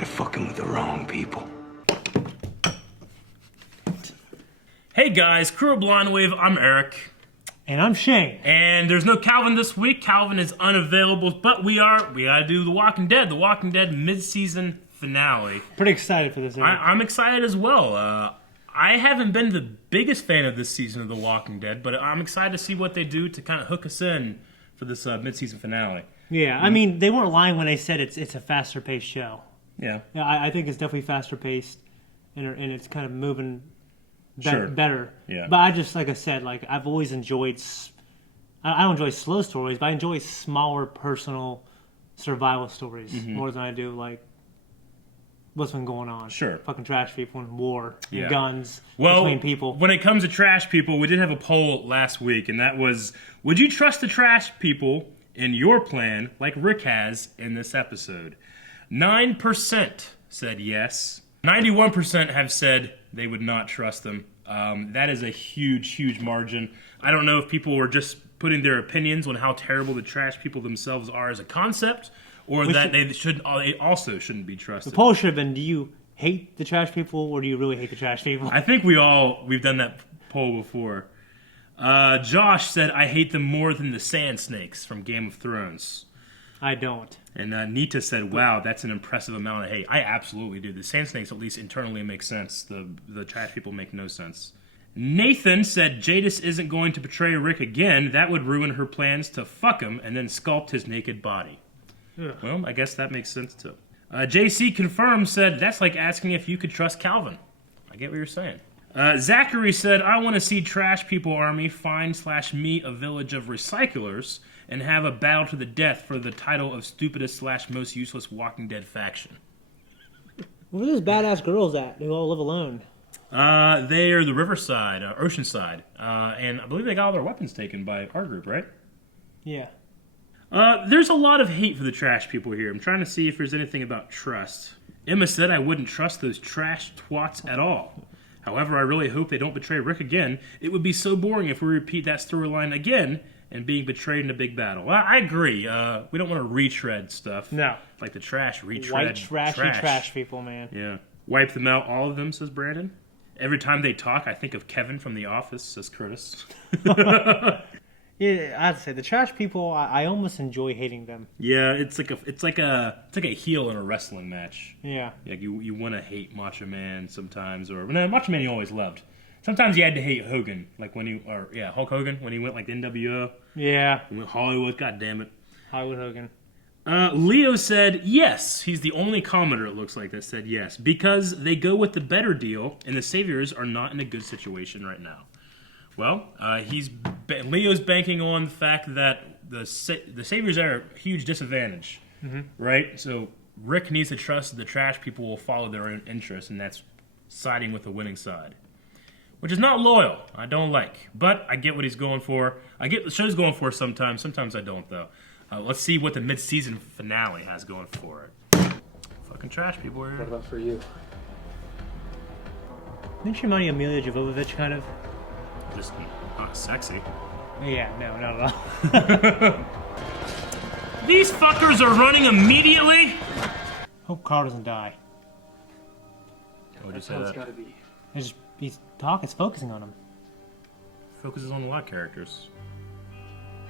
They're fucking with the wrong people. Hey guys, Crew of Blonde Wave, I'm Eric. And I'm Shane. And there's no Calvin this week. Calvin is unavailable, but we gotta do The Walking Dead mid-season finale. Pretty excited for this. I'm excited as well. I haven't been the biggest fan of this season of The Walking Dead, but I'm excited to see what they do to kind of hook us in for this mid-season finale. Yeah, I mean, they weren't lying when they said it's a faster-paced show. Yeah. I think it's definitely faster-paced, and it's kind of moving better. Yeah. But I just, like I said, I've always enjoyed... I don't enjoy slow stories, but I enjoy smaller, personal survival stories more than I do, what's been going on. Sure. Fucking trash people and war and Yeah. guns Well, between people. when it comes to trash people, we did have a poll last week, and that was, would you trust the trash people in your plan like Rick has in this episode? 9% said yes. 91% have said they would not trust them. That is a huge, huge margin. I don't know if people were just putting their opinions on how terrible the trash people themselves are as a concept, or they also shouldn't be trusted. The poll should have been, do you hate the trash people, or do you really hate the trash people? I think we've done that poll before. Josh said, I hate them more than the sand snakes from Game of Thrones. I don't. And Nita said, wow, that's an impressive amount of hate. I absolutely do. The sand snakes at least internally make sense. The trash people make no sense. Nathan said Jadis isn't going to betray Rick again. That would ruin her plans to fuck him and then sculpt his naked body. Ugh. Well, I guess that makes sense too. JC Confirmed said, that's like asking if you could trust Calvin. I get what you're saying. Zachary said, I want to see Trash People Army find/meet a village of recyclers and have a battle to the death for the title of stupidest/most useless Walking Dead faction. Where are those badass girls at who all live alone? They are the Riverside, Oceanside, and I believe they got all their weapons taken by our group, right? Yeah. There's a lot of hate for the trash people here. I'm trying to see if there's anything about trust. Emma said I wouldn't trust those trash twats at all. However, I really hope they don't betray Rick again. It would be so boring if we repeat that storyline again and being betrayed in a big battle. Well, I agree. We don't want to retread stuff. No. Like the trash retread. White trashy trash people, man. Yeah. Wipe them out, all of them, says Brandon. Every time they talk, I think of Kevin from The Office, says Curtis. Yeah, I'd say the trash people. I almost enjoy hating them. Yeah, it's like a heel in a wrestling match. Yeah, like you want to hate Macho Man sometimes, or no, Macho Man you always loved. Sometimes you had to hate Hogan, like Hulk Hogan when he went like the NWO. Yeah, he went Hollywood. God damn it, Hollywood Hogan. Leo said yes. He's the only commenter, it looks like, that said yes because they go with the better deal, and the Saviors are not in a good situation right now. Well, Leo's banking on the fact that the Saviors are a huge disadvantage, right? So Rick needs to trust that the trash people will follow their own interests, and that's siding with the winning side, which is not loyal. I don't like, but I get what he's going for. I get the show's going for sometimes. Sometimes I don't, though. Let's see what the mid-season finale has going for it. Fucking trash people are here. What about for you? Didn't she remind you of Amelia Jovovich, kind of? Just not sexy. Yeah, no, not at all. These fuckers are running immediately. Hope Karl doesn't die. What would you say that? Gotta be. It's focusing on him. Focuses on a lot of characters.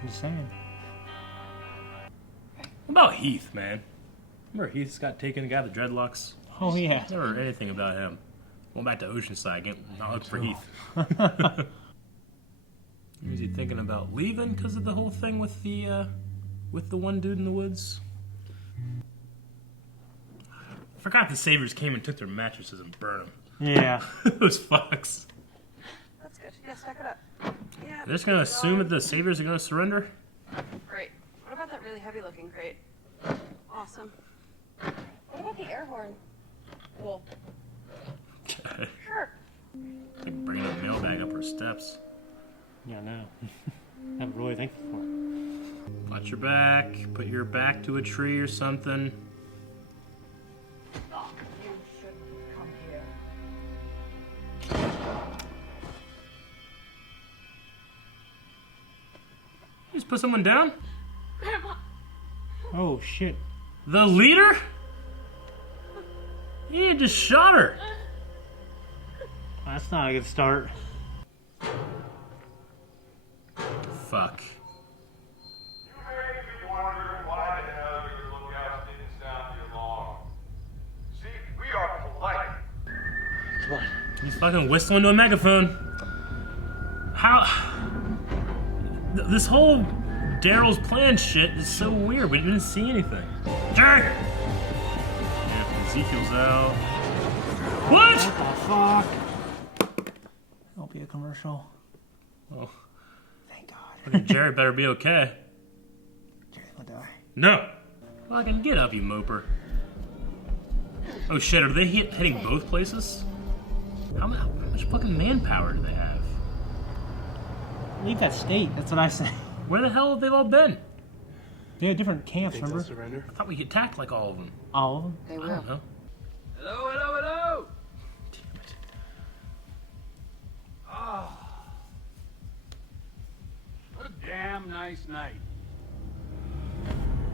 I'm just saying. What about Heath, man? Remember Heath got taken, the guy with the dreadlocks? Oh, yeah. Never heard anything about him. Going back to Oceanside, not look for Heath. Is he thinking about leaving because of the whole thing with the one dude in the woods? I forgot the Saviors came and took their mattresses and burned them. Yeah. Those fucks. That's good. Yeah, stack it up. Yeah. They're just going to assume that the Saviors are going to surrender? Great. What about that really heavy-looking crate? Awesome. What about the air horn? Cool. Sure. Like bringing a mailbag up her steps. Yeah, no. I'm really thankful for it. Watch your back. Put your back to a tree or something. Oh, you shouldn't come here. You just put someone down? Grandma. Oh, shit. The leader? He just shot her. That's not a good start. Fuck. You may be wondering why the hell your lookouts didn't sound the alarm. See, we are polite. Come on. He's fucking whistling to a megaphone. How? This whole Daryl's plan shit is so weird. We didn't see anything. Jerry! Yeah, Ezekiel's out. What? What the fuck? That'll be a commercial. Oh, Thank God. fucking Jerry better be okay. Jerry's gonna die. No. Fucking get up, you moper. Oh shit, are they hitting both places? How much fucking manpower do they have? Leave that state. That's what I say. Where the hell have they all been? They had different camps, remember? Surrender. I thought we attacked like all of them. All of them. They I will. don't know. Hello, hello, hello! Damn it. What a damn nice night.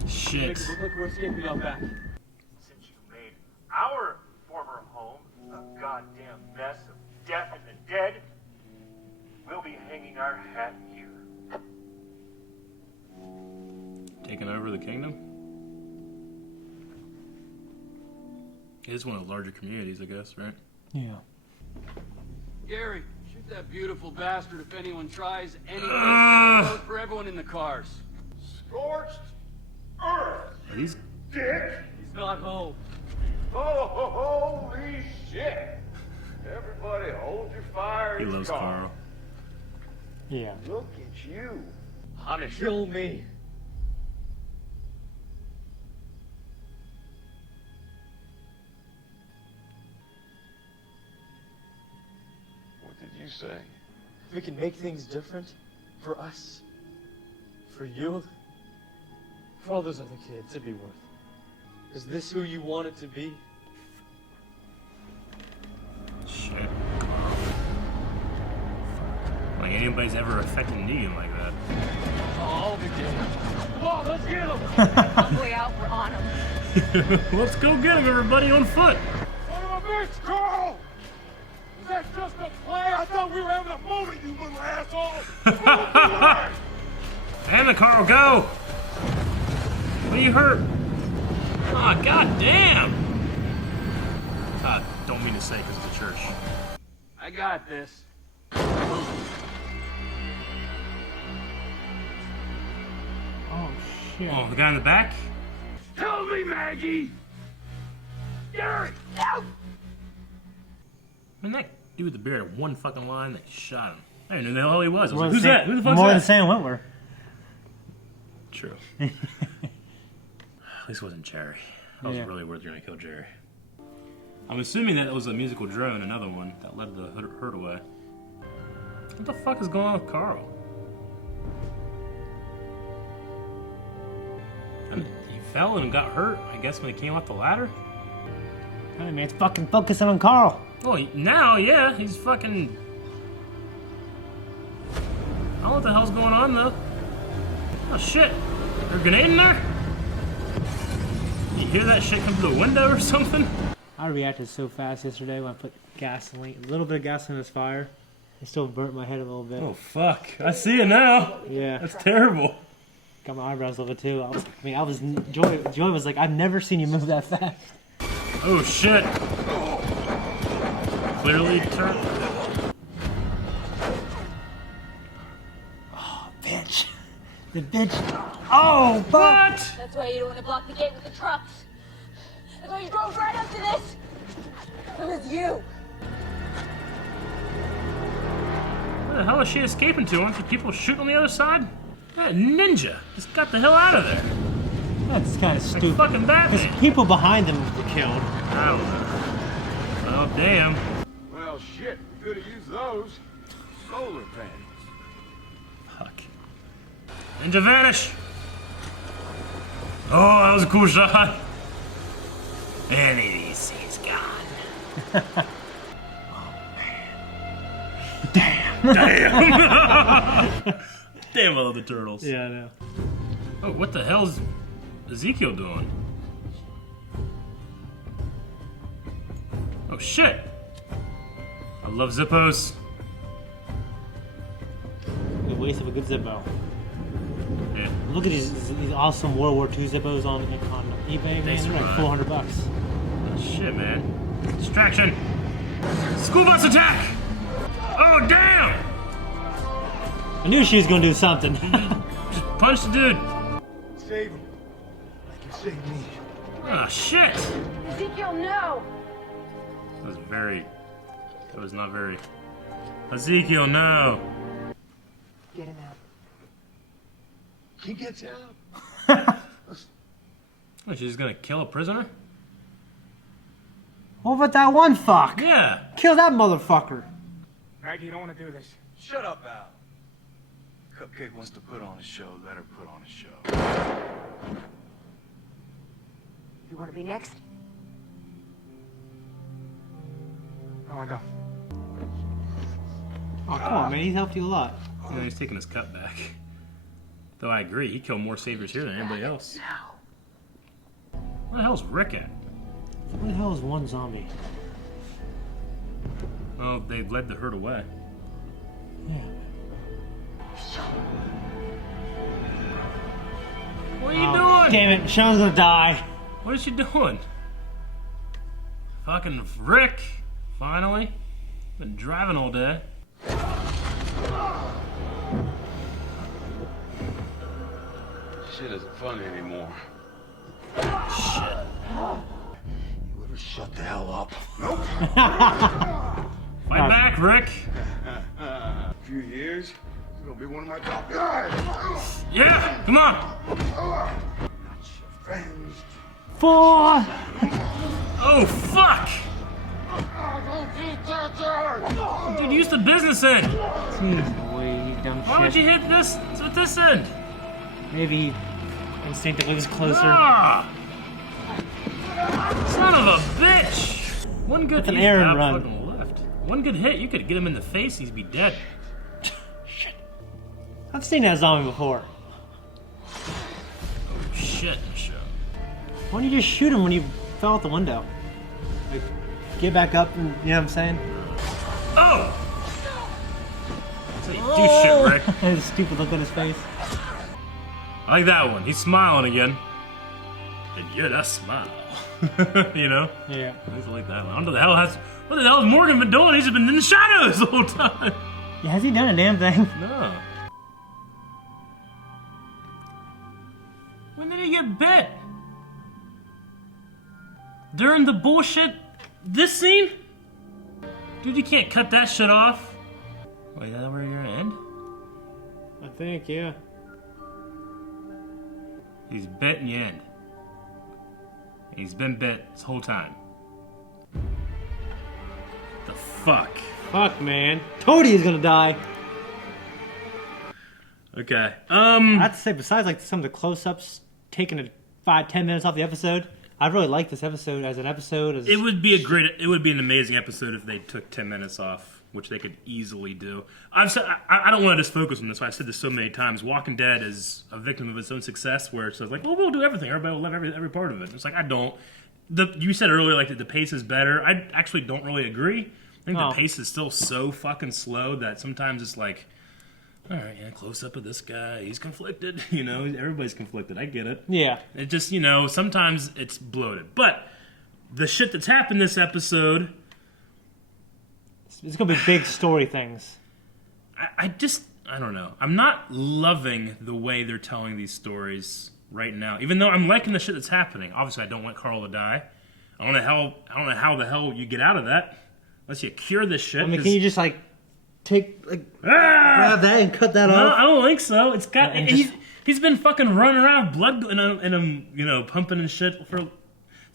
Shit. Look like we're escaping out back. Since you made our former home a goddamn mess of death and the dead, we'll be hanging our hat here. Taking over the kingdom? It is one of the larger communities, I guess, right? Yeah. Gary, shoot that beautiful bastard if anyone tries anything. Ugh. Vote for everyone in the cars. Scorched earth, Are these... dick! He's not home. Oh, holy shit! Everybody hold your fire. He It's loves Karl. Karl. Yeah. Look at you. Punish. Kill me. What did you say? We can make things different for us, for you, for all those other kids. It'd be worth it. Is this who you want it to be? Shit. Karl. Like anybody's ever affected Negan like that. Oh, the game. Come on, let's get him. Halfway out, we're on them. Let's go get him, everybody, on foot. Son of a bitch, Karl! Was that just a play? I thought we were having a movie, you little asshole! Damn it, Karl, go! What are you hurt? Ah, god damn! Don't mean to say because it's a church. I got this. Oh shit. Oh, the guy in the back? Tell me, Maggie! Gary! I mean, that dude with the beard had one fucking line that shot him. I didn't know who the hell he was. I was like, who's that? Who the fuck's More than that? Sam Wentworth. True. At least it wasn't Jerry. I was Yeah. really worried you're gonna kill Jerry. I'm assuming that it was a musical drone, another one, that led the herd away. What the fuck is going on with Karl? I mean, he fell and got hurt, I guess, when he came off the ladder? Hey man, it's fucking focusing on Karl. Well, now, yeah, he's fucking... I don't know what the hell's going on, though. Oh, shit. There's a grenade in there? You hear that shit come through the window or something? I reacted so fast yesterday when I put gasoline, a little bit of gasoline in this fire. It still burnt my head a little bit. Oh, fuck. I see it now. Yeah. That's terrible. Got my eyebrows a little bit too. Joy was like, I've never seen you move that fast. Oh, shit. Clearly turned. Oh, bitch. The bitch. Oh, fuck. What? That's why you don't want to block the gate with the trucks. That's why you drove right up to this. It was you. Where the hell is she escaping to? Aren't the people shooting on the other side? That ninja just got the hell out of there. That's kind of Like stupid. fucking Because Batman. people behind them were killed. I don't know. Oh, damn. Well, shit, we could have used those. Solar panels. Fuck. Ninja vanish! Oh, that was a cool shot. And he's gone. Damn! Damn, I love the turtles. Yeah, I know. Oh, what the hell's Ezekiel doing? Oh shit! I love Zippos. The waste of a good Zippo. Yeah. Look at these awesome World War II Zippos on eBay, man. Thanks, They're like Ryan. $400. Oh, shit, man. Distraction! School bus attack! Oh, damn! I knew she was gonna do something. Just punch the dude. Save him. Like you saved me. Oh, shit! Ezekiel, no! That was not very... Ezekiel, no! Get him out. He gets out. Oh, she's just gonna kill a prisoner? What about that one fuck? Yeah! Kill that motherfucker. Maggie, you don't want to do this. Shut up, Al. Cupcake wants to put on a show. Let her put on a show. You want to be next? No, I don't. Oh, come on, man. He's helped you a lot. Yeah, he's taking his cut back. Though I agree, he killed more saviors here than anybody else. Where the hell's Rick at? What the hell is one zombie? Oh, they led the herd away. Yeah. What are you Oh, doing? damn it. Sean's gonna die. What is she doing? Fucking Rick, finally. Been driving all day. Shit isn't fun anymore. You ever shut the hell up? Fight back, Rick. A few years, you're gonna be one of my top guys. Yeah, come on. Not your friends. 4. Oh, fuck. Dude, use the business end. Jeez, boy, you dumb Why would shit. you hit this with this end? Maybe he instinctively was closer. Ah! Son of a bitch! One good That's an hit, errand got run. fucking left. One good hit, you could get him in the face, he'd be dead. Shit. I've seen that zombie before. Oh shit, Michelle. Why don't you just shoot him when you fell out the window? Like, get back up and, you know what I'm saying? Oh! That's how you do shit, Rick. His stupid look on his face. I like that one. He's smiling again. And yet I smile. You know? Yeah. I just like that one. What the hell has Morgan been doing? He's just been in the shadows the whole time. Yeah, has he done a damn thing? No. When did he get bit? During the bullshit? This scene? Dude, you can't cut that shit off. Wait, is that where you're gonna end? I think, yeah. He's bit in the end. He's been bit this whole time. The fuck? Fuck, man. Tony is gonna die. Okay. I have to say, besides like some of the close-ups taking a 5-10 minutes off the episode, I really like this episode as an episode. As... It would be an amazing episode if they took 10 minutes off, which they could easily do. I don't want to just focus on this. I've said this so many times. Walking Dead is a victim of its own success, where it's like, well, we'll do everything. Everybody will love every part of it. It's like, I don't. You said earlier, like, that the pace is better. I actually don't really agree. I think the pace is still so fucking slow that sometimes it's like, all right, yeah, close up of this guy. He's conflicted. You know, everybody's conflicted. I get it. Yeah. It just, you know, sometimes it's bloated. But the shit that's happened this episode, It's gonna be big story things. I don't know. I'm not loving the way they're telling these stories right now. Even though I'm liking the shit that's happening. Obviously, I don't want Karl to die. I don't know how the hell you get out of that unless you cure this shit. I mean, can you just like take like Ah! grab that and cut that No, off? I don't think so. It's got. And He's been fucking running around, blood in him, you know, pumping and shit for.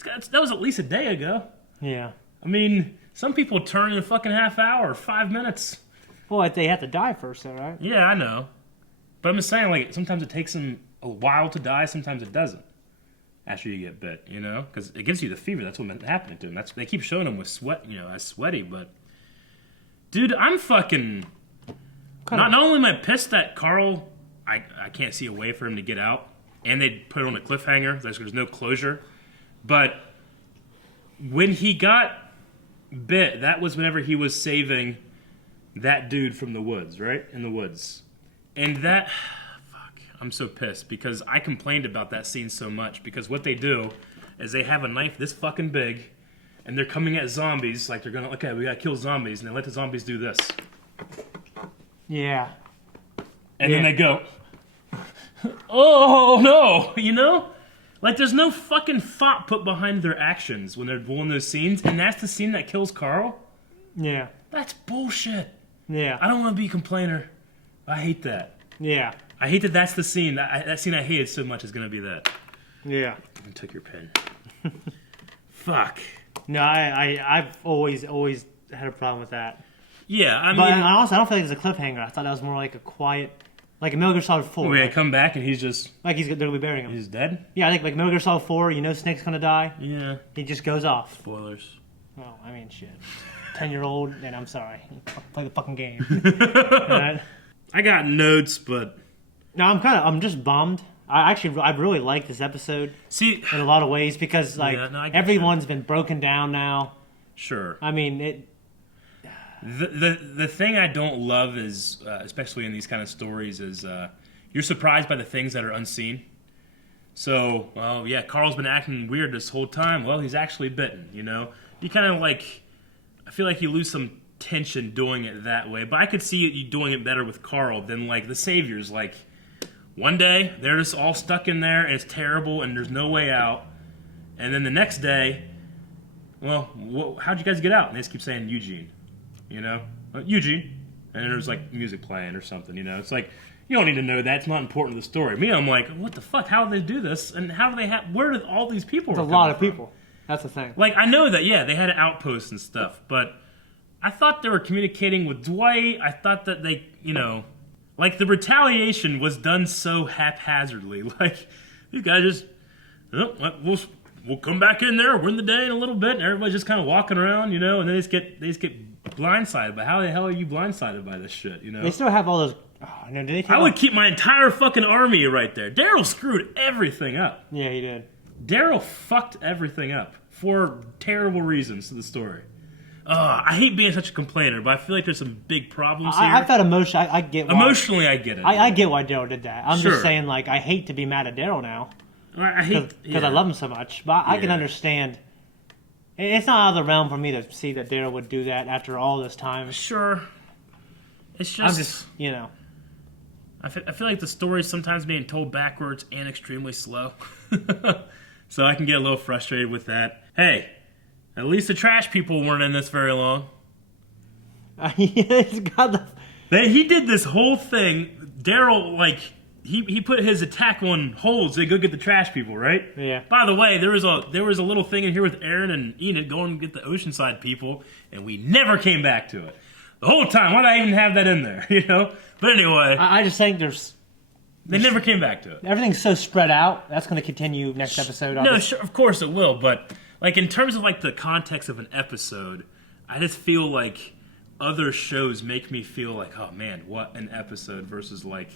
That was at least a day ago. Yeah. I mean, some people turn in a fucking half hour, 5 minutes. Well, they have to die first, though, right? Yeah, I know. But I'm just saying, like, sometimes it takes them a while to die, sometimes it doesn't. After you get bit, you know? Because it gives you the fever. That's what's happening to him. They keep showing him with sweat, you know, as sweaty, but... Dude, I'm fucking... Not only am I pissed that Karl, I can't see a way for him to get out, and they put it on a cliffhanger, there's no closure, but when he got bit, that was whenever he was saving that dude from the woods, right? In the woods. And that... Fuck. I'm so pissed because I complained about that scene so much because what they do is they have a knife this fucking big and they're coming at zombies like they're gonna, okay, we gotta kill zombies, and they let the zombies do this. Yeah. And then they go, oh no, you know? Like there's no fucking thought put behind their actions when they're doing those scenes, and that's the scene that kills Karl? Yeah. That's bullshit. Yeah. I don't want to be a complainer. I hate that. Yeah. I hate that that's the scene. That scene I hated so much is going to be that. Yeah. I took your pen. Fuck. No, I've always had a problem with that. Yeah, I mean... But honestly, I don't feel like it's a cliffhanger. I thought that was more like a quiet... Like a Metal Gear Solid 4. Where they come back and he's just... Like they're going to be burying him. He's dead? Yeah, I think like Metal Gear Solid 4, you know Snake's going to die. Yeah. He just goes off. Spoilers. Well, I mean, shit. 10-year-old, and I'm sorry. Play the fucking game. Right? I got notes, but... No, I'm just bummed. I really like this episode. See... In a lot of ways, because like everyone's been broken down now. Sure. I mean, it... The thing I don't love is, especially in these kind of stories, is you're surprised by the things that are unseen. So, well, yeah, Karl's been acting weird this whole time. Well, he's actually bitten, you know? You kind of like... I feel like you lose some tension doing it that way. But I could see you doing it better with Karl than, like, the Saviors. Like, one day, they're just all stuck in there, and it's terrible, and there's no way out. And then the next day, well, how'd you guys get out? And they just keep saying Eugene. You know? Eugene. And there's, like, music playing or something, you know? It's like, you don't need to know that. It's not important to the story. Me, I'm like, what the fuck? How do they do this? And how do they have... Where did all these people It's a lot of people. That's the thing. Like, I know that, yeah, they had an outpost and stuff, but I thought they were communicating with Dwight. I thought that they, you know... Like, the retaliation was done so haphazardly. Like, these guys just... Oh, we'll come back in there, win the day in a little bit, and everybody's just kind of walking around, you know, and then they just get blindsided. But how the hell are you blindsided by this shit, you know? They still have all those... Oh, no, did they take I would keep my entire fucking army right there. Daryl screwed everything up. Yeah, he did. Daryl fucked everything up for terrible reasons to the story. I hate being such a complainer, but I feel like there's some big problems here. I felt emotional. I get why. Emotionally, I get it. I get why Daryl did that. I'm Sure. just saying, like, I hate to be mad at Daryl now. I hate... Because I love him so much. But I can Yeah. understand... It's not out of the realm for me to see that Daryl would do that after all this time. Sure. It's just... I'm just, you know... I feel like the story's sometimes being told backwards and extremely slow. So I can get a little frustrated with that. Hey, at least the trash people weren't in this very long. It's got the... He did this whole thing. Daryl, like, he put his attack on hold so they go get the trash people, right? Yeah. By the way, there was a little thing in here with Aaron and Enid going to get the Oceanside people, and we never came back to it. The whole time. Why did I even have that in there, you know? But anyway. I just think They never came back to it. everything's so spread out. That's going to continue next episode. No, sure, of course it will. But like in terms of like the context of an episode, I just feel like other shows make me feel like, oh man, what an episode versus like.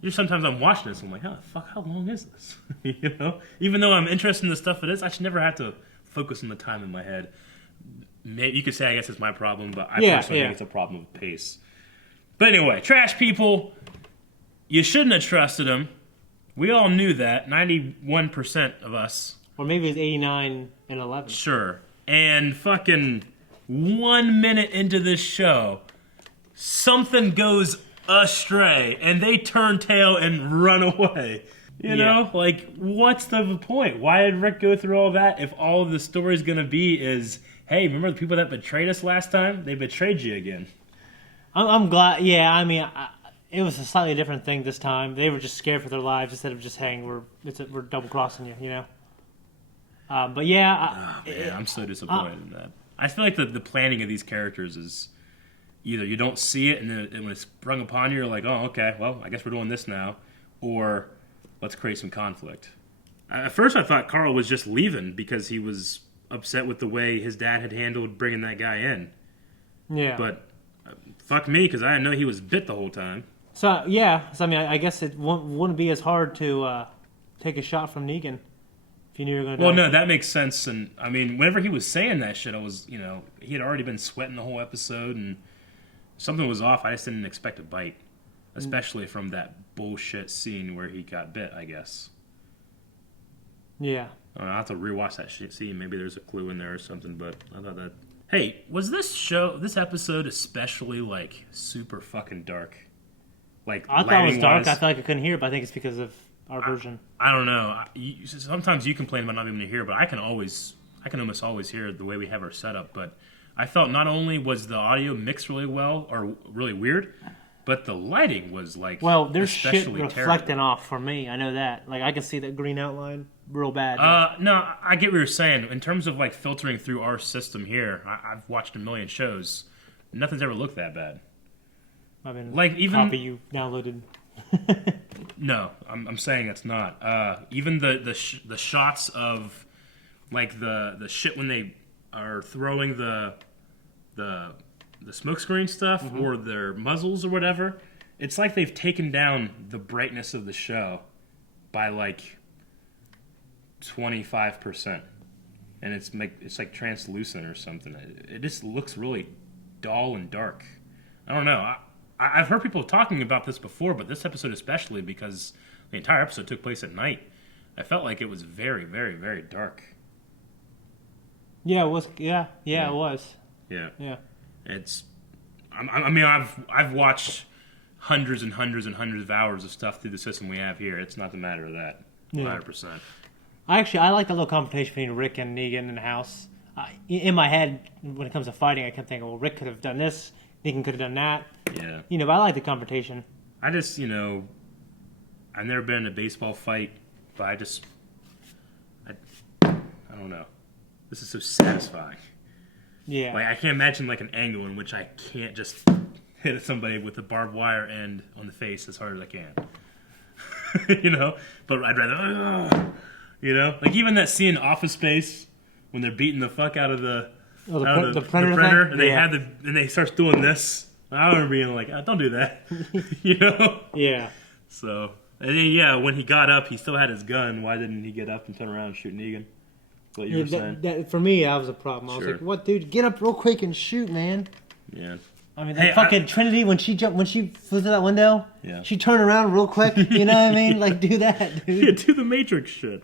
Just sometimes I'm watching this, I'm like, oh fuck, how long is this? You know, even though I'm interested in the stuff it is, I should never have to focus on the time in my head. Maybe you could say, I guess it's my problem, but I personally think it's a problem of pace. But anyway, trash people. You shouldn't have trusted them. We all knew that. 91% of us. Or maybe it's 89 and 11. Sure. And fucking 1 minute into this show, something goes astray, and they turn tail and run away. You know? Like, what's the point? Why did Rick go through all that if all the story's gonna be is, hey, remember the people that betrayed us last time? They betrayed you again. I'm glad. Yeah, I mean, it was a slightly different thing this time. They were just scared for their lives instead of just saying we're double crossing you, you know. But yeah, I'm so disappointed in that. I feel like the planning of these characters is either you don't see it and then when it's sprung upon you, you're like, oh, okay, well, I guess we're doing this now, or let's create some conflict. At first, I thought Karl was just leaving because he was upset with the way his dad had handled bringing that guy in. Yeah. But fuck me, because I didn't know he was bit the whole time. So yeah, I mean, I guess it wouldn't be as hard to take a shot from Negan If you knew you were going to Well, die. no, that makes sense. And I mean, whenever he was saying that shit, I was, he had already been sweating the whole episode, and something was off. I just didn't expect a bite, especially from that bullshit scene where he got bit, I guess. Yeah. I'll have to rewatch that shit scene. Maybe there's a clue in there or something, but I thought that... Hey, was this episode especially, like, super fucking dark? Like, I thought it was dark. lighting-wise? I feel like I couldn't hear it, but I think it's because of our version. I don't know. Sometimes you complain about not being able to hear, but I can almost always hear the way we have our setup. But I felt not only was the audio mixed really well or really weird, but the lighting was like Well, there's shit especially reflecting terrible. off for me. I know that. Like, I can see that green outline real bad. No, I get what you're saying. In terms of like filtering through our system here, I've watched a million shows. Nothing's ever looked that bad. I mean, like, even- copy you downloaded. No, I'm saying it's not. Even the shots of like the shit when they are throwing the smoke screen stuff or their muzzles or whatever, it's like they've taken down the brightness of the show by like 25%, and it's like translucent or something. It just looks really dull and dark. I don't know. I've heard people talking about this before, but this episode especially, because the entire episode took place at night, I felt like it was very, very, very dark. Yeah, it was. Yeah, it was. Yeah. Yeah. It's. I mean, I've watched hundreds and hundreds and hundreds of hours of stuff through the system we have here. It's not the matter of that. Yeah. 100%. I like the little confrontation between Rick and Negan in the house. In my head, when it comes to fighting, I kept thinking, well, Rick could have done this, Negan could have done that. Yeah. But I like the confrontation. I just, I've never been in a baseball fight, but I don't know. This is so satisfying. Yeah. Like, I can't imagine like an angle in which I can't just hit somebody with a barbed wire end on the face as hard as I can. But I'd rather, like even that scene in Office Space when they're beating the fuck out of the the printer thing? and they Yeah. and they starts doing this. I remember being like, don't do that, Yeah. So, and then, when he got up, he still had his gun. Why didn't he get up and turn around and shoot Negan? What you were saying? That, for me, that was a problem. I was Sure. like, what, dude? Get up real quick and shoot, man. Yeah. I mean, Hey, that fucking Trinity, when she flew through that window, Yeah. she turned around real quick. You know what I mean? Like, do that, dude. Yeah, do the Matrix shit.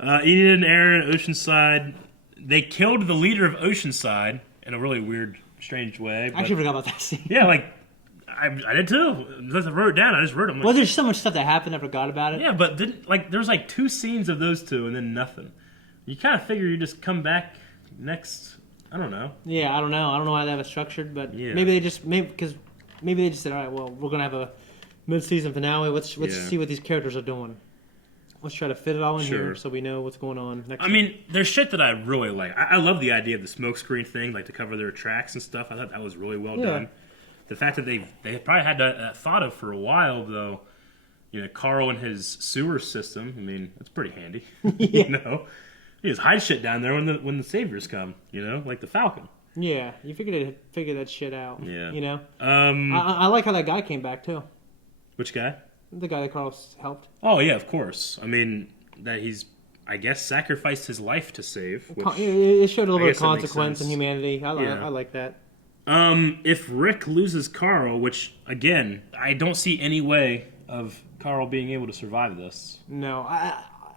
Enid and Aaron at Oceanside. They killed the leader of Oceanside in a really weird, strange way. I But, actually forgot about that scene. yeah, like, I did too. Unless I wrote it down, I just wrote them. Well, there's so much stuff that happened, I forgot about it. Yeah, but there was like 2 scenes of those two and then nothing. You kind of figure you just come back next. I don't know. Yeah, I don't know. I don't know how that was structured, but Yeah. maybe they just said, all right, well, we're gonna have a mid-season finale. Let's Yeah. see what these characters are doing. Let's try to fit it all in Sure. here so we know what's going on next. I mean, there's shit that I really like. I love the idea of the smokescreen thing, like to cover their tracks and stuff. I thought that was really well done. The fact that they probably had that thought of for a while, though. Karl and his sewer system. I mean, that's pretty handy. You just hide shit down there when the saviors come. Like the Falcon. Yeah, you figured that shit out. Yeah. I like how that guy came back too. Which guy? The guy that Karl helped. Oh yeah, of course. I mean that he's, I guess, sacrificed his life to save. Which, It showed a little I bit of guess that makes consequence and sense. humanity. I Yeah. like that. If Rick loses Karl, which again, I don't see any way of Karl being able to survive this. No,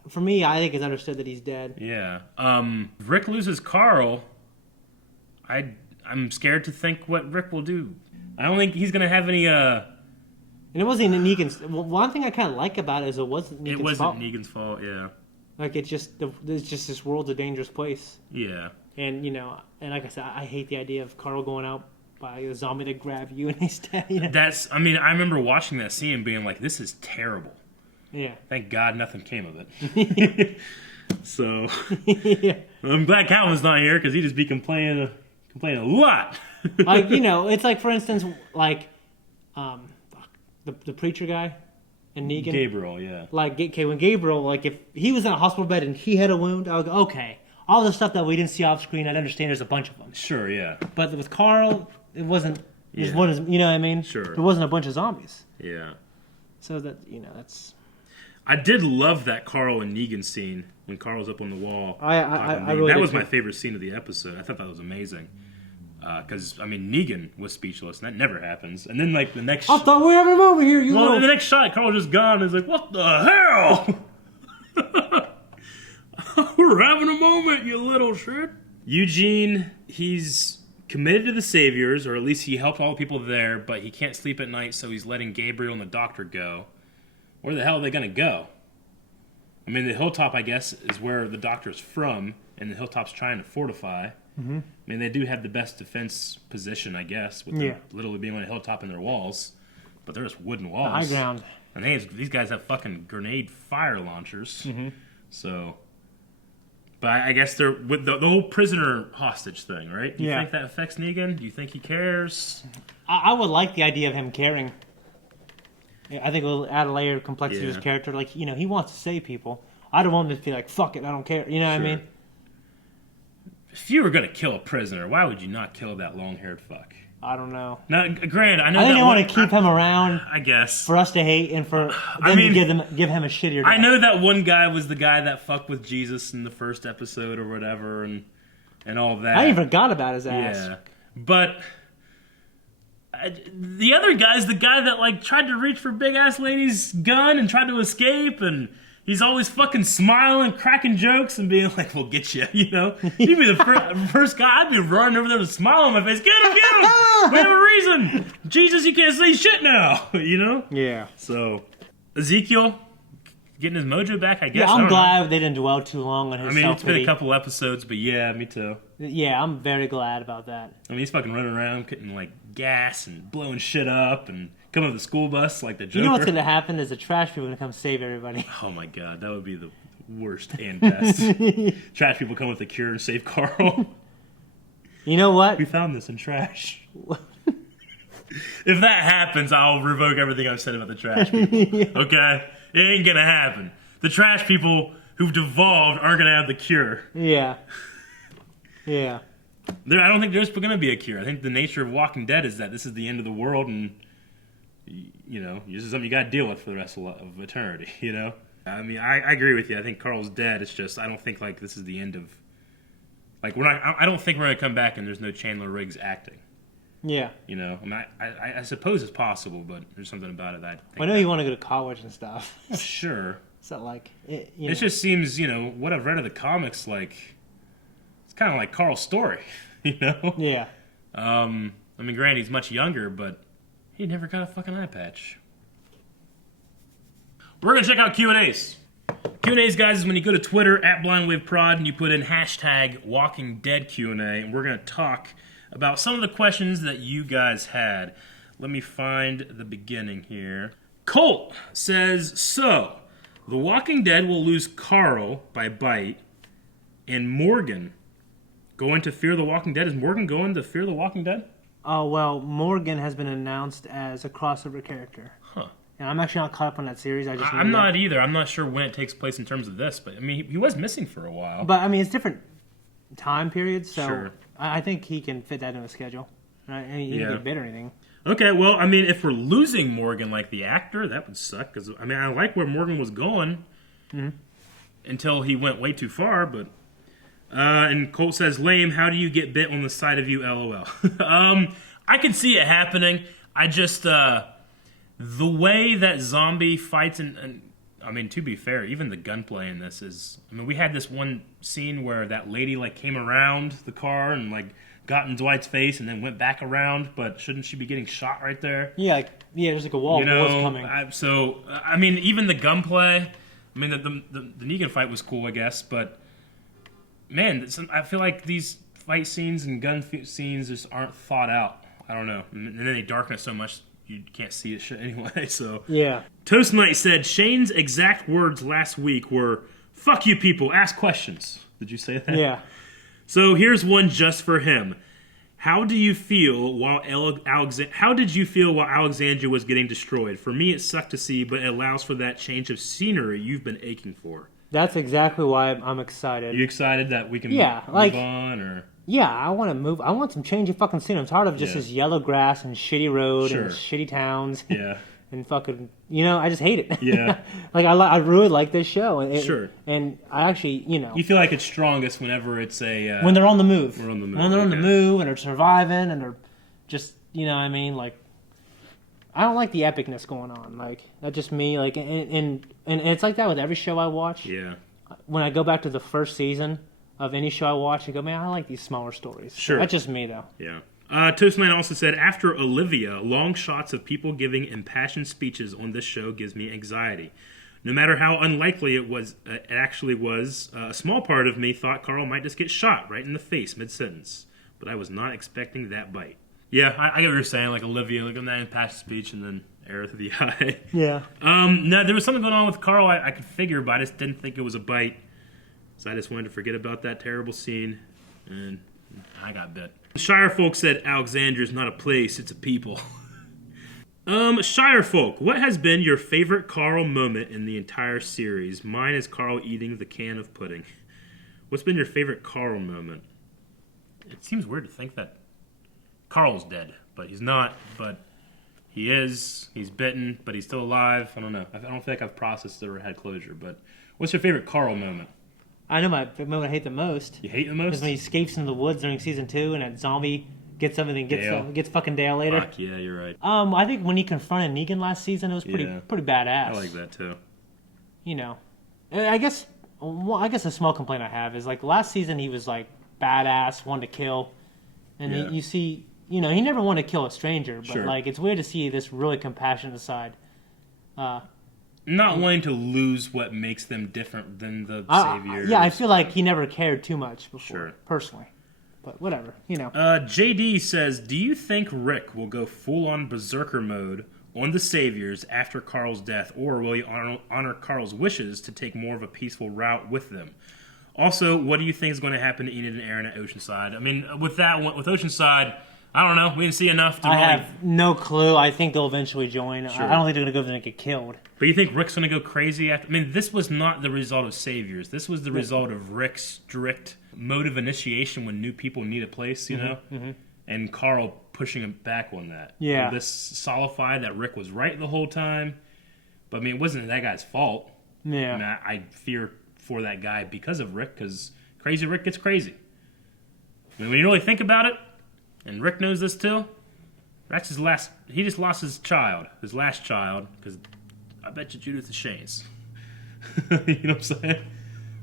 for me, I think it's understood that he's dead. Yeah. If Rick loses Karl, I'm scared to think what Rick will do. I don't think he's gonna have any. And it wasn't Negan's. One thing I kind of like about it is it wasn't Negan's It wasn't fault. Negan's fault. Yeah. Like it's just this world's a dangerous place, Yeah. and and like I said, I hate the idea of Karl going out by a zombie to grab you and he's dead. I mean, I remember watching that scene and being like, "This is terrible." Yeah. Thank God nothing came of it. So Yeah. I'm glad Calvin's not here because he'd just be complaining a lot. Like it's like, for instance, like the preacher guy and Negan. Gabriel, yeah. Like, okay, when Gabriel, like, if he was in a hospital bed and he had a wound, I would go, okay. All the stuff that we didn't see off screen, I'd understand there's a bunch of them. Sure, yeah. But with Karl, it wasn't. It Yeah. wasn't, you know what I mean? Sure. It wasn't a bunch of zombies. Yeah. So that, that's. I did love that Karl and Negan scene when Karl's up on the wall. I really that did was too. my favorite scene of the episode. I thought that was amazing. Because, Negan was speechless, and that never happens. And then, like, the next... I thought we were having a moment here, you Well, little... the next shot, Karl was just gone. He's like, what the hell? We're having a moment, you little shit. Eugene, he's committed to the Saviors, or at least he helped all the people there, but he can't sleep at night, so he's letting Gabriel and the doctor go. Where the hell are they going to go? I mean, the hilltop, I guess, is where the doctor's from, and the hilltop's trying to fortify. Mm-hmm. I mean, they do have the best defense position, I guess, with them literally being on a hilltop in their walls. But they're just wooden walls. High ground. And these guys have fucking grenade fire launchers. Mm-hmm. So, but I guess they're with the whole prisoner hostage thing, right? Do you think that affects Negan? Do you think he cares? I would like the idea of him caring. I think it'll add a layer of complexity to his character. Like, he wants to save people. I don't want him to be like, fuck it, I don't care. You know what I mean? If you were going to kill a prisoner, why would you not kill that long-haired fuck? I don't know. Now, granted, I know I think that they want to keep him around. I guess. For us to hate and for them to give him a shittier death. I know that one guy was the guy that fucked with Jesus in the first episode or whatever, and all that. I even forgot about his ass. Yeah, but the other guy's the guy that like tried to reach for big ass lady's gun and tried to escape, and he's always fucking smiling, cracking jokes, and being like, "We'll get you," He'd be the first guy. I'd be running over there with a smile on my face. Get him! We have a reason. Jesus, you can't say shit now. Yeah. So Ezekiel getting his mojo back, I guess. Yeah, I'm glad they didn't dwell too long on his self-pity. It's been a couple episodes, but yeah, me too. Yeah, I'm very glad about that. He's fucking running around, getting like gas and blowing shit up and coming with the school bus like the Joker. You know what's going to happen is the trash people are going to come save everybody. Oh my god, that would be the worst and best. Trash people come with the cure and save Karl. You know what? We found this in trash. If that happens, I'll revoke everything I've said about the trash people. Okay? It ain't gonna happen. The trash people who've devolved aren't gonna have the cure. Yeah. Yeah. I don't think there's gonna be a cure. I think the nature of Walking Dead is that this is the end of the world, and this is something you gotta deal with for the rest of eternity. I agree with you. I think Karl's dead. It's just I don't think like this is the end of. Like I don't think we're gonna come back and there's no Chandler Riggs acting. Yeah. I suppose it's possible, but there's something about it that I think. I know you want to go to college and stuff. Sure. So like, it just seems, what I've read of the comics, like, it's kind of like Karl's story, Yeah. Granted, he's much younger, but he never got a fucking eye patch. We're gonna check out Q&As. Q&As, guys, is when you go to Twitter @BlindWaveProd and you put in #WalkingDead Q&A, and we're gonna talk about some of the questions that you guys had. Let me find the beginning here. Colt says, so, The Walking Dead will lose Karl by bite, and Morgan going to Fear the Walking Dead. Is Morgan going to Fear the Walking Dead? Oh, well, Morgan has been announced as a crossover character. Huh. And I'm actually not caught up on that series. I'm not either. I'm not sure when it takes place in terms of this, but, he was missing for a while. But, it's different time periods, so... Sure. I think he can fit that in the schedule. He didn't get bit or anything. Okay, well, if we're losing Morgan, like the actor, that would suck. Because I like where Morgan was going until he went way too far. But and Colt says, "Lame. How do you get bit on the side of you? LOL." I can see it happening. I just the way that zombie fights and to be fair, even the gunplay in this is... we had this one scene where that lady, came around the car and, got in Dwight's face and then went back around, but shouldn't she be getting shot right there? Yeah, there's a wall of bullets coming. Even the gunplay... the Negan fight was cool, I guess, but... Man, I feel like these fight scenes and gun scenes just aren't thought out. I don't know. And then they darken it so much... you can't see it shit anyway, so... Yeah. Toast Knight said, Shane's exact words last week were, "Fuck you people, ask questions." Did you say that? Yeah. So here's one just for him. How did you feel while Alexandria was getting destroyed? For me, it sucked to see, but it allows for that change of scenery you've been aching for. That's exactly why I'm excited. Are you excited that we can move on, or... Yeah, I want to move. I want some change of fucking scene. I'm tired of just this yellow grass and shitty road and shitty towns. Yeah. and fucking, you know, I just hate it. Yeah. Like I really like this show, and Sure. and I actually, you know, You feel like it's strongest whenever it's a when they're on the move, We're on the move, when they're on the okay. move and they're surviving and they're just, you know what I mean, like I don't like the epicness going on. Like that's just me. Like and it's like that with every show I watch. yeah. When I go back to the first season of any show I watch, I go, man, I like these smaller stories. Sure. That's just me though. Yeah. Toastman also said, after Olivia, long shots of people giving impassioned speeches on this show gives me anxiety. No matter how unlikely it actually was, a small part of me thought Karl might just get shot right in the face mid-sentence. But I was not expecting that bite. Yeah, I get what you're saying, like Olivia, like on that impassioned speech and then arrow to the eye. Yeah. No, there was something going on with Karl I could figure, but I just didn't think it was a bite. So I just wanted to forget about that terrible scene, and I got bit. Shire Folk said Alexandria's not a place, it's a people. Shire Folk, what has been your favorite Karl moment in the entire series? Mine is Karl eating the can of pudding. What's been your favorite Karl moment? It seems weird to think that Karl's dead, but he's not, but he is. He's bitten, but he's still alive. I don't know. I don't feel like I've processed it or had closure, but what's your favorite Karl moment? I know my moment I hate the most You hate the is most? when he escapes into the woods during season 2 and that zombie gets him and then Dale. gets fucking Dale later. Fuck, yeah, you're right. I think when he confronted Negan last season, it was pretty Yeah. pretty badass. I like that too. You know, I guess a small complaint I have is like last season he was like badass, wanted to kill, and Yeah. you see, you know, he never wanted to kill a stranger, but Sure. like it's weird to see this really compassionate side. Not wanting to lose what makes them different than the saviors. Yeah, I feel like he never cared too much before, Sure. personally. But whatever, you know. JD says, do you think Rick will go full-on berserker mode on the saviors after Karl's death, or will he honor Karl's wishes to take more of a peaceful route with them? Also, what do you think is going to happen to Enid and Aaron at Oceanside? I mean, with Oceanside, I don't know. We didn't see enough to I really... have no clue. I think they'll eventually join. Sure. I don't think they're going to go there and get killed. But you think Rick's going to go crazy after... I mean, this was not the result of Saviors. This was the result of Rick's strict mode of initiation when new people need a place, you know? Mm-hmm. And Karl pushing him back on that. Yeah. Will this solidify that Rick was right the whole time? But, I mean, it wasn't that guy's fault. Yeah. I mean, I fear for that guy because of Rick, because crazy Rick gets crazy. I mean, when you really think about it, and Rick knows this too, that's his last... He just lost his last child, because I bet you Judith is Shane's. You know what I'm saying?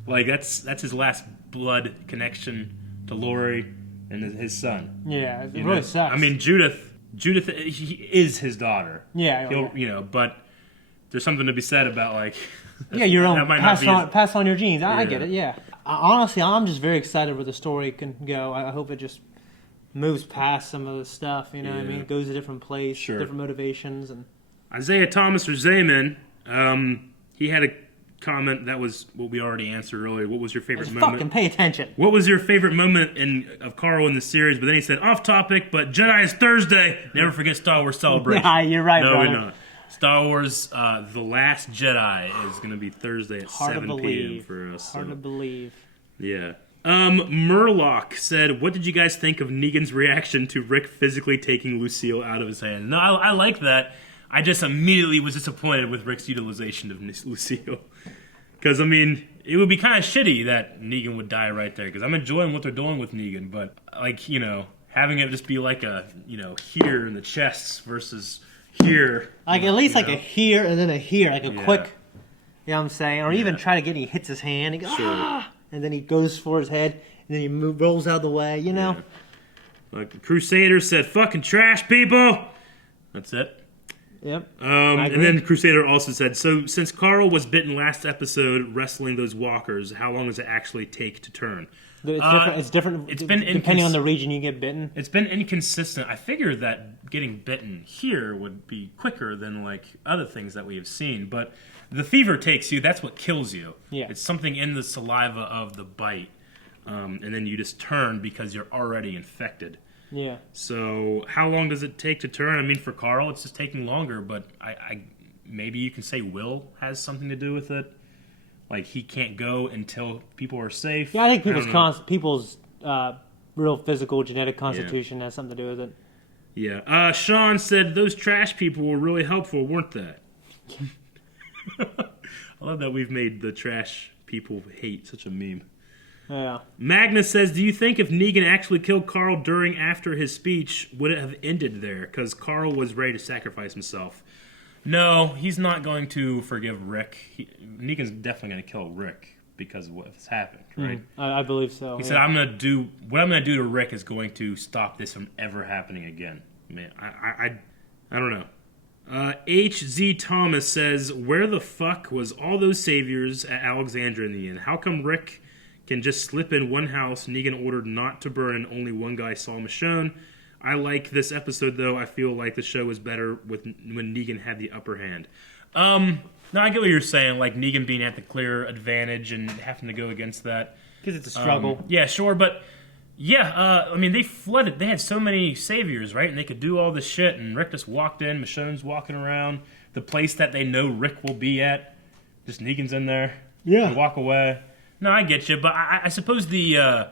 Like, that's his last blood connection to Lori and his son. Yeah, it You really know? sucks. I mean, Judith he is his daughter. Yeah, He'll, you know, but there's something to be said about, like... yeah, your own. that might not Pass on your genes. I Yeah. get it. Yeah. Honestly, I'm just very excited where the story can go. I hope it just moves past some of the stuff. You know what I Yeah. mean? Goes to a different place, Sure. different motivations, and Isaiah Thomas or Zayman, he had a comment that was what we already answered earlier. What was your favorite just moment? fucking pay attention. What was your favorite moment of Karl in the series? But then he said, off topic, but Jedi is Thursday. Never forget Star Wars Celebration. Yeah, you're right, no, brother. we're not. Star Wars The Last Jedi is going to be Thursday at Hard to 7 p.m. believe. for us. Hard so, to believe. yeah. Murloc said, what did you guys think of Negan's reaction to Rick physically taking Lucille out of his hand? No, I like that. I just immediately was disappointed with Rick's utilization of Lucille. Because, I mean, it would be kind of shitty that Negan would die right there. Because I'm enjoying what they're doing with Negan. But, like, you know, having it just be like a, you know, here in the chest versus here. Like at least you like know? a here and then a here, like a Yeah. quick. You know what I'm saying? Or even Yeah. try to get. He hits his hand. He goes, Sure. ah! And then he goes for his head, and then he rolls out of the way. You know. Yeah. Like the Crusader said, fucking trash people. That's it. Yep. And agree. then Crusader also said, so since Karl was bitten last episode wrestling those walkers, how long does it actually take to turn? It's different. It's different. It's been depending on the region you get bitten. It's been inconsistent. I figured that getting bitten here would be quicker than like other things that we have seen, but the fever takes you. That's what kills you. Yeah. It's something in the saliva of the bite, and then you just turn because you're already infected. Yeah. So how long does it take to turn? I mean, for Karl, it's just taking longer, but I maybe you can say Will has something to do with it. Like, he can't go until people are safe. Yeah, I think don't know. people's real physical genetic constitution has something to do with it. Yeah. Sean said those trash people were really helpful, weren't they? I love that we've made the trash people hate such a meme. Yeah. Magnus says, do you think if Negan actually killed Karl after his speech, would it have ended there? Because Karl was ready to sacrifice himself. No, he's not going to forgive Rick. Negan's definitely going to kill Rick because of what has happened, right? I believe so. He said, what I'm going to do to Rick is going to stop this from ever happening again. Man, I don't know. H.Z. Thomas says, where the fuck was all those saviors at Alexandria in the end? How come Rick can just slip in one house Negan ordered not to burn and only one guy saw Michonne? I like this episode, though. I feel like the show was better when Negan had the upper hand. No, I get what you're saying, like Negan being at the clear advantage and having to go against that. Because it's a struggle. Yeah, sure, but yeah, I mean, they flooded. They had so many saviors, right? And they could do all this shit, and Rick just walked in, Michonne's walking around, the place that they know Rick will be at, just Negan's in there. Yeah. And walk away. No, I get you, but I suppose the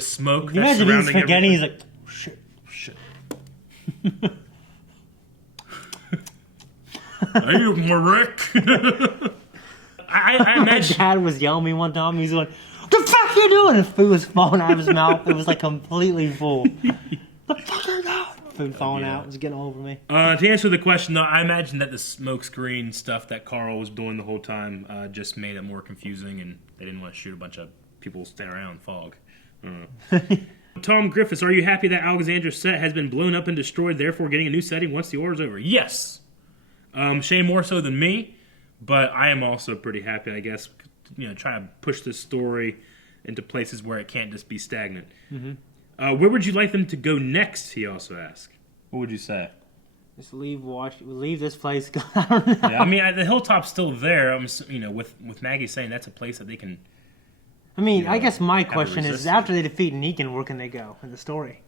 smoke You that's imagine he's surrounding forgetting, he's everything. like, shit. Shit. Hey, Rick. I My imagine. dad was yelling at me one time. He's like, "The fuck you doing?" And food was falling out of his mouth. It was like completely full. The fuck are you doing? Food falling out. It was getting all over me. To answer the question, though, I imagine that the smoke screen stuff that Karl was doing the whole time just made it more confusing, and they didn't want to shoot a bunch of people standing around in fog. Tom Griffiths, are you happy that Alexandra's set has been blown up and destroyed, therefore getting a new setting once the order's over? Yes. Shay more so than me, but I am also pretty happy, I guess, try to push this story into places where it can't just be stagnant. Mm-hmm. Where would you like them to go next, he also asked. What would you say? Just leave this place. Yeah, I mean, the hilltop's still there. With Maggie saying that's a place that they can. I mean, Yeah, I guess my have a question is, resistance. after they defeat Negan, where can they go in the story?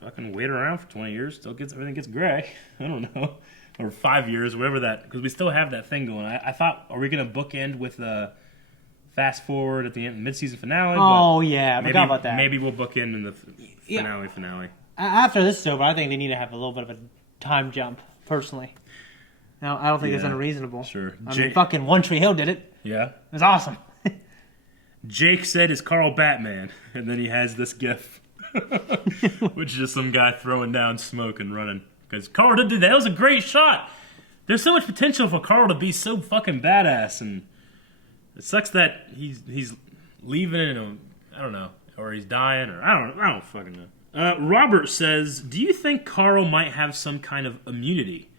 Fucking wait around for 20 years, everything gets gray. I don't know. Or 5 years, whatever that, because we still have that thing going. I thought, are we going to bookend with the fast forward at the end, mid-season finale? Oh, But yeah, I forgot about that. Maybe we'll bookend in the finale. After this is over, I think they need to have a little bit of a time jump, personally. Now, I don't think it's Yeah, unreasonable. sure. I mean, fucking One Tree Hill did it. Yeah. It was awesome. Jake said, is Karl Batman? And then he has this gif, which is just some guy throwing down smoke and running. Because Karl did that. That was a great shot. There's so much potential for Karl to be so fucking badass, and it sucks that he's leaving it. I don't know, or he's dying, or I don't fucking know. Robert says, do you think Karl might have some kind of immunity?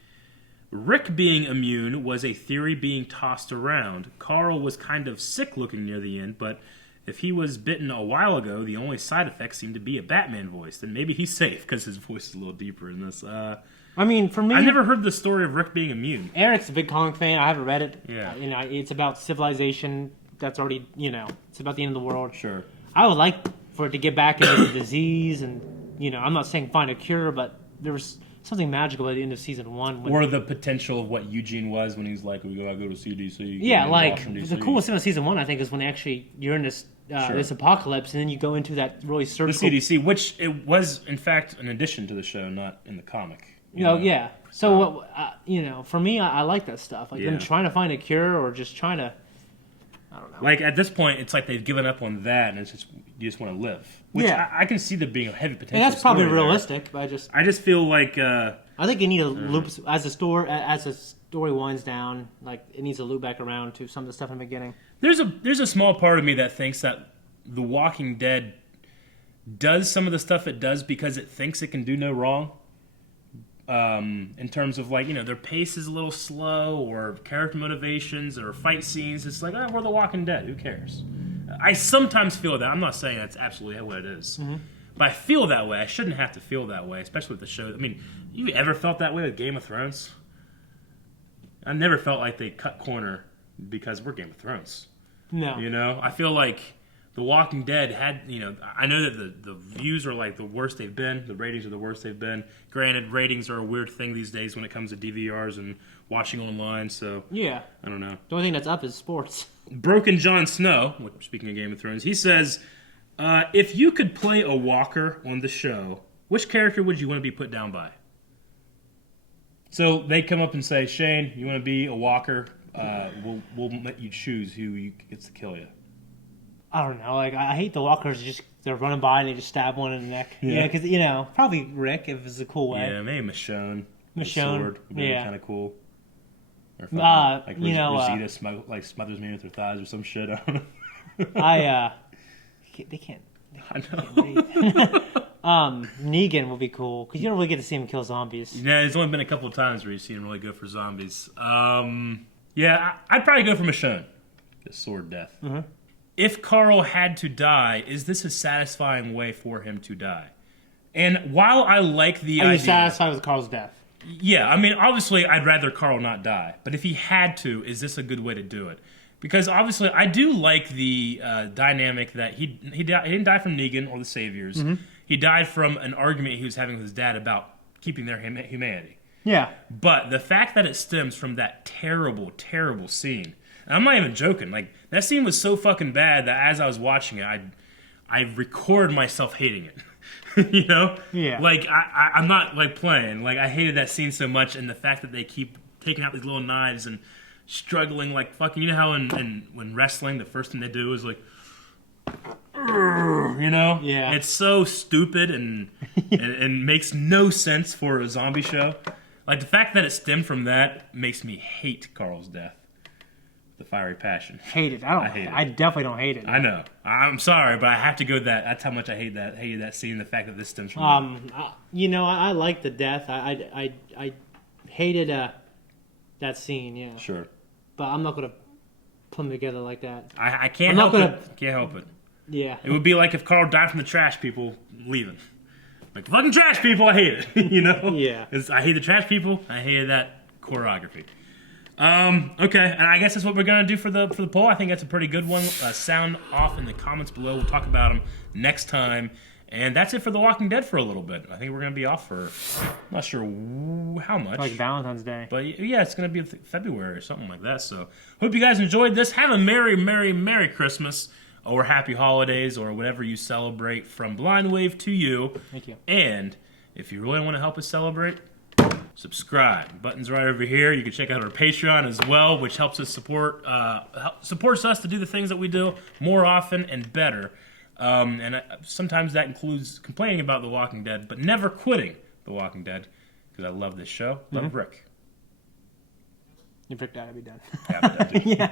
Rick being immune was a theory being tossed around. Karl was kind of sick looking near the end, but if he was bitten a while ago, the only side effect seemed to be a Batman voice. Then maybe he's safe, because his voice is a little deeper in this. I mean, for me, I never heard the story of Rick being immune. Eric's a big comic fan. I haven't read it. Yeah. It's about civilization that's already, it's about the end of the world. Sure. I would like for it to get back into the disease, and, I'm not saying find a cure, but there was something magical at the end of season 1. Or the potential of what Eugene was when he was like, I go to CDC. Yeah, go like, Washington, the DC. coolest thing of season 1, I think, is when actually you're in this this apocalypse, and then you go into that really The surgical... CDC, which it was, in fact, an addition to the show, not in the comic. Yeah. So, for me, I like that stuff. Like, them Yeah. trying to find a cure, or just trying to... I don't know. Like, at this point, it's like they've given up on that, and it's just, you just want to live. Which Yeah. I can see there being a heavy potential. And that's probably story there. realistic, but I just feel like... I think you need a loop as the story winds down. Like, it needs to loop back around to some of the stuff in the beginning. There's a small part of me that thinks that The Walking Dead does some of the stuff it does because it thinks it can do no wrong. In terms of, like, their pace is a little slow, or character motivations, or fight scenes. It's like, we're The Walking Dead. Who cares? I sometimes feel that. I'm not saying that's absolutely what it is. Mm-hmm. But I feel that way. I shouldn't have to feel that way, especially with the show. I mean, you ever felt that way with Game of Thrones? I never felt like they cut corner because we're Game of Thrones. No. I feel like The Walking Dead had, I know that the views are like the worst they've been. The ratings are the worst they've been. Granted, ratings are a weird thing these days when it comes to DVRs and watching online, so Yeah. I don't know. The only thing that's up is sports. Broken Jon Snow, speaking of Game of Thrones, he says, if you could play a walker on the show, which character would you want to be put down by? So they come up and say, Shane, you want to be a walker? We'll let you choose who gets to kill you. I don't know. Like, I hate the walkers. They're running by and they just stab one in the neck. Yeah. Because probably Rick if it's a cool way. Yeah, maybe Michonne. With a Michonne, sword would be yeah. kind of cool. Or you Rosita smothers me with her thighs or some shit. I don't know. They can't. I know. Negan will be cool because you don't really get to see him kill zombies. Yeah, there's only been a couple of times where you've seen him really go for zombies. Yeah, I'd probably go for Michonne. The sword death. Mm-hmm. If Karl had to die, is this a satisfying way for him to die? And while I like the Are idea... you satisfied with Karl's death? Yeah, I mean, obviously, I'd rather Karl not die. But if he had to, is this a good way to do it? Because obviously, I do like the dynamic that he didn't die from Negan or the Saviors. Mm-hmm. He died from an argument he was having with his dad about keeping their humanity. Yeah. But the fact that it stems from that terrible, terrible scene, and I'm not even joking. Like, that scene was so fucking bad that as I was watching it, I record myself hating it. You know? Yeah. Like, I'm not, like, playing. Like, I hated that scene so much, and the fact that they keep taking out these little knives and struggling like fucking... You know how when wrestling, the first thing they do is, like... You know? Yeah. It's so stupid and makes no sense for a zombie show. Like, the fact that it stemmed from that makes me hate Karl's death. The fiery passion. Hate it. I hate it. I definitely don't hate it. I know. I'm sorry, but I have to go with that. That's how much I hated that scene. The fact that this stems from that. I like the death. I hated that scene. Yeah. Sure. But I'm not gonna put them together like that. I can't I'm not help gonna- it. Can't help it. Yeah. It would be like if Karl died from the trash people leaving. Like, fucking trash people, I hate it. You know? Yeah. I hate the trash people. I hated that choreography. Okay, and I guess that's what we're gonna do for the poll. I think that's a pretty good one. Sound off in the comments below. We'll talk about them next time. And that's it for The Walking Dead for a little bit. I think we're gonna be off for I'm not sure how much. Like Valentine's Day. But yeah, it's gonna be February or something like that. So hope you guys enjoyed this. Have a merry, merry, merry Christmas or happy holidays or whatever you celebrate from Blind Wave to you. Thank you. And if you really want to help us celebrate, subscribe. Button's right over here. You can check out our Patreon as well, which helps us supports us to do the things that we do more often and better. Sometimes that includes complaining about The Walking Dead, but never quitting The Walking Dead because I love this show. Love Rick. If Rick died, I'd be done. Yeah, I do. Yeah.